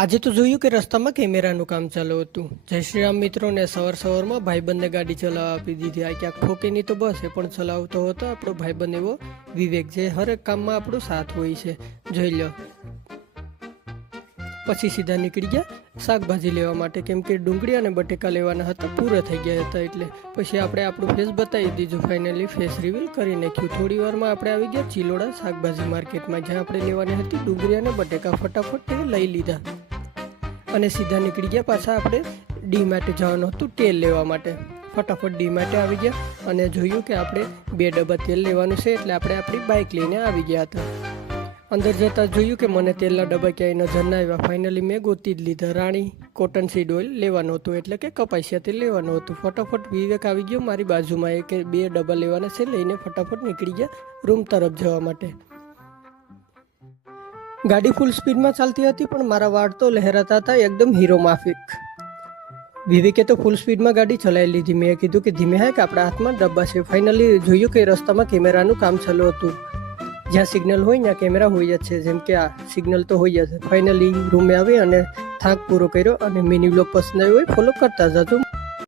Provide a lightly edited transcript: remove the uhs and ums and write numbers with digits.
આજે તો જોયું કે રસ્તામાં કેમેરાનું કામ ચાલુ હતું. જય શ્રી રામ મિત્રોને સવારમાં ભાઈબંધને ગાડી ચલાવવા આપી દીધી. આ ક્યાંક ખોકેની તો બસ એ પણ ચલાવતો હતો આપણો ભાઈબંધ એવો વિવેક, જે હરેક કામમાં આપણો સાથ હોય છે. જોઈ લો. પછી સીધા નીકળી ગયા શાકભાજી લેવા માટે, કેમ કે ડુંગળી અને બટેકા લેવાના હતા, પૂરા થઈ ગયા હતા. એટલે પછી આપણે આપણું ફેસ બતાવી દીધું. ફાઇનલી ફેસ રિવીલ કરી નાખ્યું. થોડી વારમાં આપણે આવી ગયા ચિલોડા શાકભાજી માર્કેટમાં, જ્યાં આપણે લેવાની હતી ડુંગળી અને બટેકા. ફટાફટ લઈ લીધા અને સીધા નીકળી ગયા પાછા આપણે ડી માટે જવાનું હતું તેલ લેવા માટે. ફટાફટ ડી માટે આવી ગયા અને જોયું કે આપણે 2 ડબ્બા તેલ લેવાનું છે, એટલે આપણે આપણી બાઇક લઈને આવી ગયા હતા. અંદર જતાં જોયું કે મને તેલના ડબ્બા ક્યાંય નજર ના આવ્યા. ફાઇનલી મેં ગોતી જ લીધા. રાણી કોટન સીડ ઓઇલ લેવાનું હતું, એટલે કે કપાસિયા તેલ લેવાનું હતું. ફટાફટ વિવેક આવી ગયો મારી બાજુમાં, એ કે 2 ડબ્બા લેવાના છે, લઈને ફટાફટ નીકળી ગયા રૂમ તરફ જવા માટે. ગાડી ફૂલ સ્પીડમાં ચાલતી હતી, પણ મારા વાળ તો લહેરાતા હતા એકદમ હીરો માફિક. વિવેકે તો ફૂલ સ્પીડમાં ગાડી ચલાવી લીધી. મેં કીધું કે ધીમે હા, કે આપણા હાથમાં ડબ્બા છે. ફાઇનલી જોયું કે રસ્તામાં કેમેરાનું કામ ચાલુ હતું. જ્યાં સિગ્નલ હોય ત્યાં કેમેરા હોય જ છે, જેમ કે આ સિગ્નલ તો હોય જ. ફાઇનલી રૂમે આવી અને થાક પૂરો કર્યો. અને મિની વ્લોગ પસંદ આવ્યો હોય ફોલો કરતા જજો.